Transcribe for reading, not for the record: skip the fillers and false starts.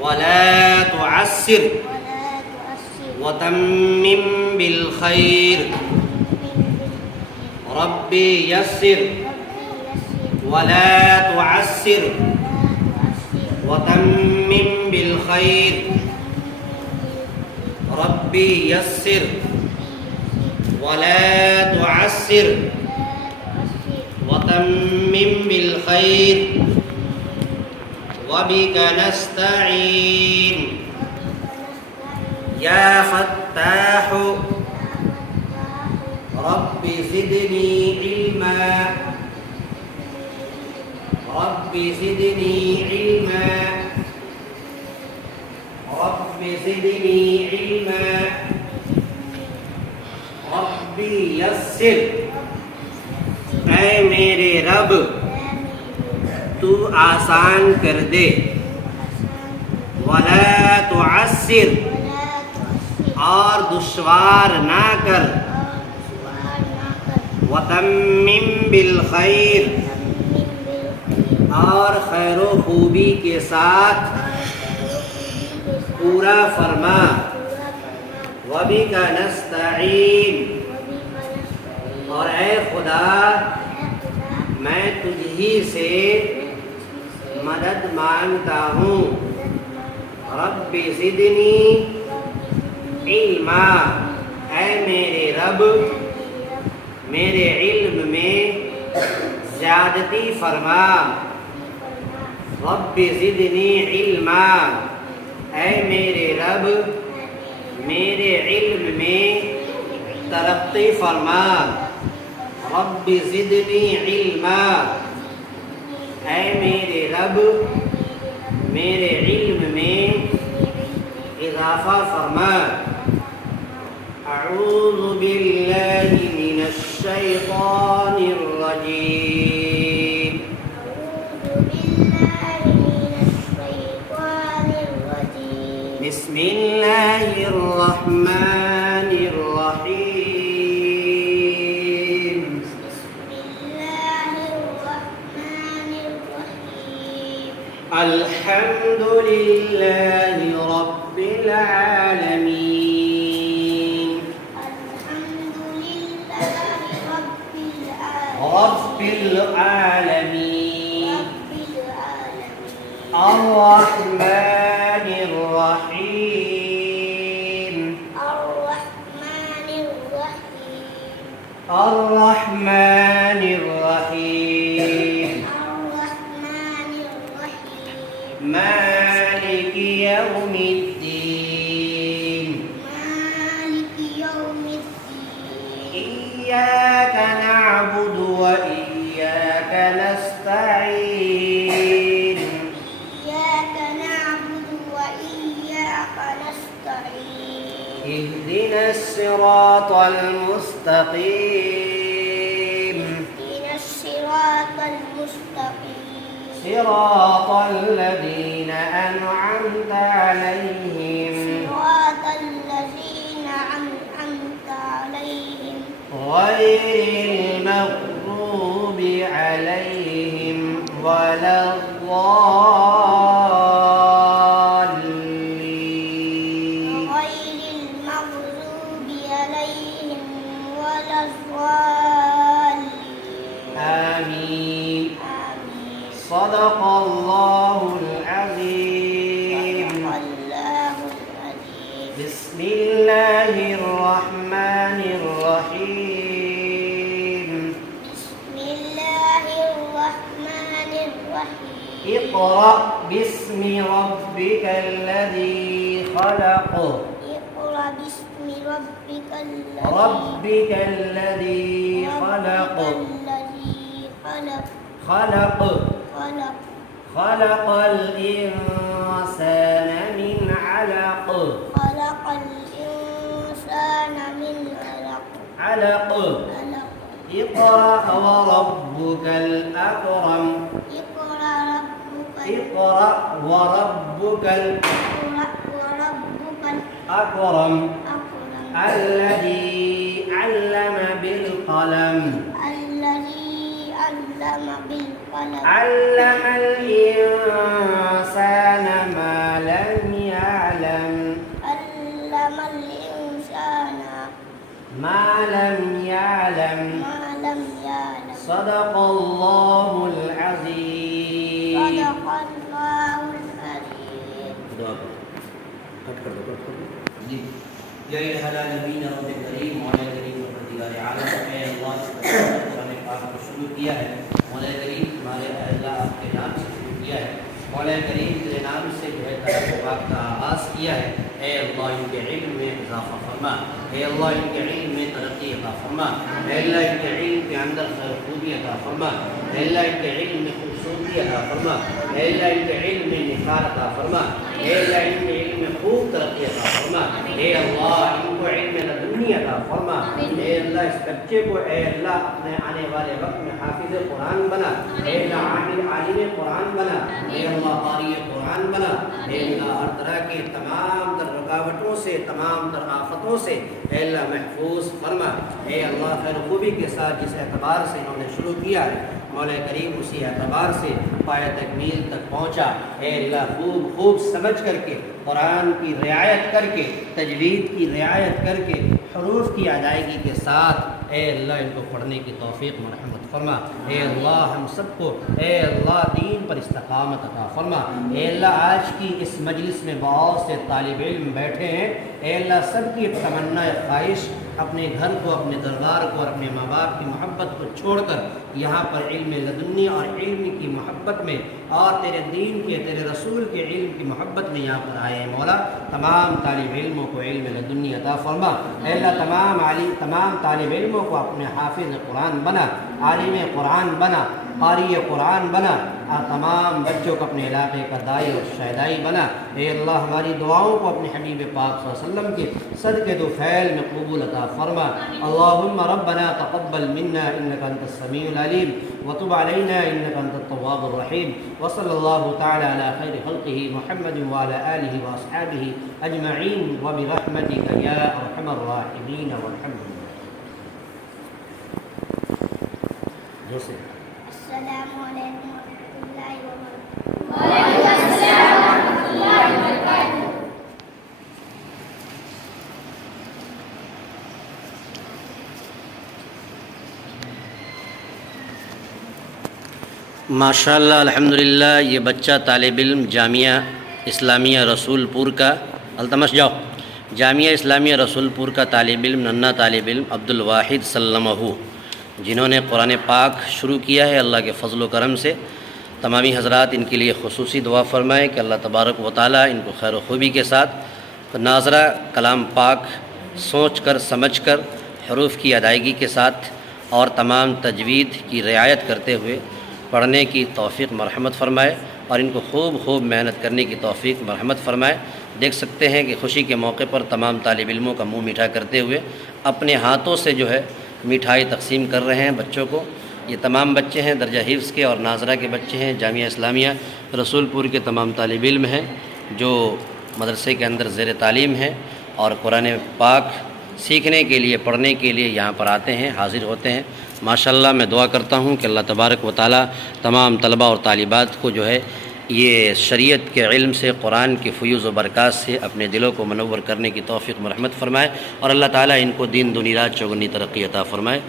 ولا تعسر وتمم بالخير ربي يسر ولا تعسر وتمم بالخير ربي يسر ولا تعسر وتمم بالخير وبك نستعين يا فتاح رب زدني علما رب زدني علما رب زدني علما ربی یسر اے میرے رب تو آسان کر دے ولا تعسر اور دشوار نہ کر وتمم بالخیر اور خیر و خوبی کے ساتھ پورا فرما وَبِكَ نَسْتَعِينُ اور اے خدا میں تجھ ہی سے مدد مانگتا ہوں رب زدنی علما اے میرے رب میرے علم میں زیادتی فرما رب زدنی علما اے میرے رب میرے علم میں ترقی فرما رب زدنی علما اے میرے رب میرے علم میں اضافہ فرما اعوذ باللہ من الشیطان الرجیم بسم اللہ الرحمن الرحیم الحمد للہ رب العالمین رب العالمین الرحمن الرحیم الرحمن الرحیم مالک یوم الدین إياك نعبد وإياك نستعين اهدنا الصراط المستقيم صراط الذين أنعمت عليهم غير المغضوب عليهم ولا الضالين آمين صدق الله العظيم بسم الله الرحمن الرحيم اقرأ باسم ربك الذي خلق ربك الذي خلق خلق الإنسان من علق اقرأ وربك الأكرم اقرأ وربك الأكرم الذي علم بالقلم علم الإنسان ما ما لم يعلم علم الإنسان ما لم يعلم ما لم يعلم صدق الله العظيم صدق الله العظيم. دعا کرو. کٹ کر دو جی. یا الہ العالمین رب کریم مولا کریم پروردگار عالم اے اللہ قرآن پاک کو شروع کیا ہے مولا کریم ہمارے اللہ آپ کے نام سے شروع کیا ہے مولا کریم تیرے نام سے جو ہے کلام پاک کا آغاز کیا ہے اے اللہ ان کے علم میں اضافہ فرما اے اللہ ان کے علم میں ترقی عطا فرما اے اللہ ان کے علم کے اندر خیر خوبی عطا فرما اے اللہ ان کے علم میں خوبصورتی عطا فرما اے اللہ ان کے علم میں نکھار عطا فرما اے اللہ ان کے علم میں خوب ترقی عطا فرما اے اللہ ان کو علم لدنی عطا فرما اے اللہ اس بچے کو اے اللہ اپنے آنے والے وقت میں حافظ قرآن بنا اے اللہ عالم قرآن بنا اے اللہ قاری قرآن بنا اے اللہ ہر طرح کے تمام تر رکاوٹوں سے تمام تر آفتوں سے اے اللہ محفوظ فرما اے اللہ خیر خوبی کے ساتھ جس اعتبار سے انہوں نے شروع کیا ہے مولا کریم اسی اعتبار سے پایہ تکمیل تک پہنچا اے اللہ خوب خوب سمجھ کر کے قرآن کی رعایت کر کے تجوید کی رعایت کر کے حروف کی ادائیگی کے ساتھ اے اللہ ان کو پڑھنے کی توفیق مرحمت فرما اے اللہ ہم سب کو اے اللہ دین پر استقامت عطا فرما اے اللہ آج کی اس مجلس میں بہت سے طالب علم بیٹھے ہیں اے اللہ سب کی ایک تمنا خواہش اپنے گھر کو اپنے دربار کو اور اپنے ماں باپ کی محبت کو چھوڑ کر یہاں پر علم لدنی اور علم کی محبت میں اور تیرے دین کے تیرے رسول کے علم کی محبت میں یہاں پر آئے ہیں مولا تمام طالب علموں کو علم لدنی عطا فرما اے اللہ تمام طالب علموں کو اپنے حافظ قرآن بنا عالم قرآن بنا قاری قرآن بنا اور تمام بچوں کو اپنے علاقے کا دائی اور شہدائی بنا اے اللہ ہماری دعاؤں کو اپنے حبیب پاک صلی اللہ علیہ وسلم کے صدقے دو فعل میں قبول عطا فرما اللہم ربنا تقبل منا انك انت السمیع العلیم وتب علینا انك انت التواب الرحیم وصلی اللہ تعالی علی خیر خلقہ محمد وعلی آلہ واصحابہ اجمعین وبرحمتک یا ارحم الراحمین والحمد للہ. السلام علیکم ورحمۃ اللہ وبرکاتہ. وعلیکم السلام ورحمۃ اللہ وبرکاتہ. ماشاء اللہ الحمدللہ. یہ بچہ طالب علم جامعہ اسلامیہ رسول پور کا التمش جاؤ جامعہ اسلامیہ رسول پور کا طالب علم ننھا طالب علم عبد الواحد سلمہ جنہوں نے قرآن پاک شروع کیا ہے اللہ کے فضل و کرم سے. تمامی حضرات ان کے لیے خصوصی دعا فرمائیں کہ اللہ تبارک و تعالیٰ ان کو خیر و خوبی کے ساتھ ناظرہ کلام پاک سوچ کر سمجھ کر حروف کی ادائیگی کے ساتھ اور تمام تجوید کی رعایت کرتے ہوئے پڑھنے کی توفیق مرحمت فرمائے اور ان کو خوب خوب محنت کرنے کی توفیق مرحمت فرمائے. دیکھ سکتے ہیں کہ خوشی کے موقع پر تمام طالب علموں کا منہ میٹھا کرتے ہوئے اپنے ہاتھوں سے جو ہے مٹھائی تقسیم کر رہے ہیں بچوں کو. یہ تمام بچے ہیں درجہ حفظ کے اور ناظرہ کے بچے ہیں جامعہ اسلامیہ رسول پور کے تمام طالب علم ہیں جو مدرسے کے اندر زیر تعلیم ہیں اور قرآن پاک سیکھنے کے لیے پڑھنے کے لیے یہاں پر آتے ہیں حاضر ہوتے ہیں. ماشاءاللہ میں دعا کرتا ہوں کہ اللہ تبارک و تعالیٰ تمام طلبہ اور طالبات کو جو ہے یہ شریعت کے علم سے قرآن کے فیوز و برکات سے اپنے دلوں کو منور کرنے کی توفیق مرحمت فرمائے اور اللہ تعالیٰ ان کو دین دنیا رات چوگنی ترقی عطا فرمائے.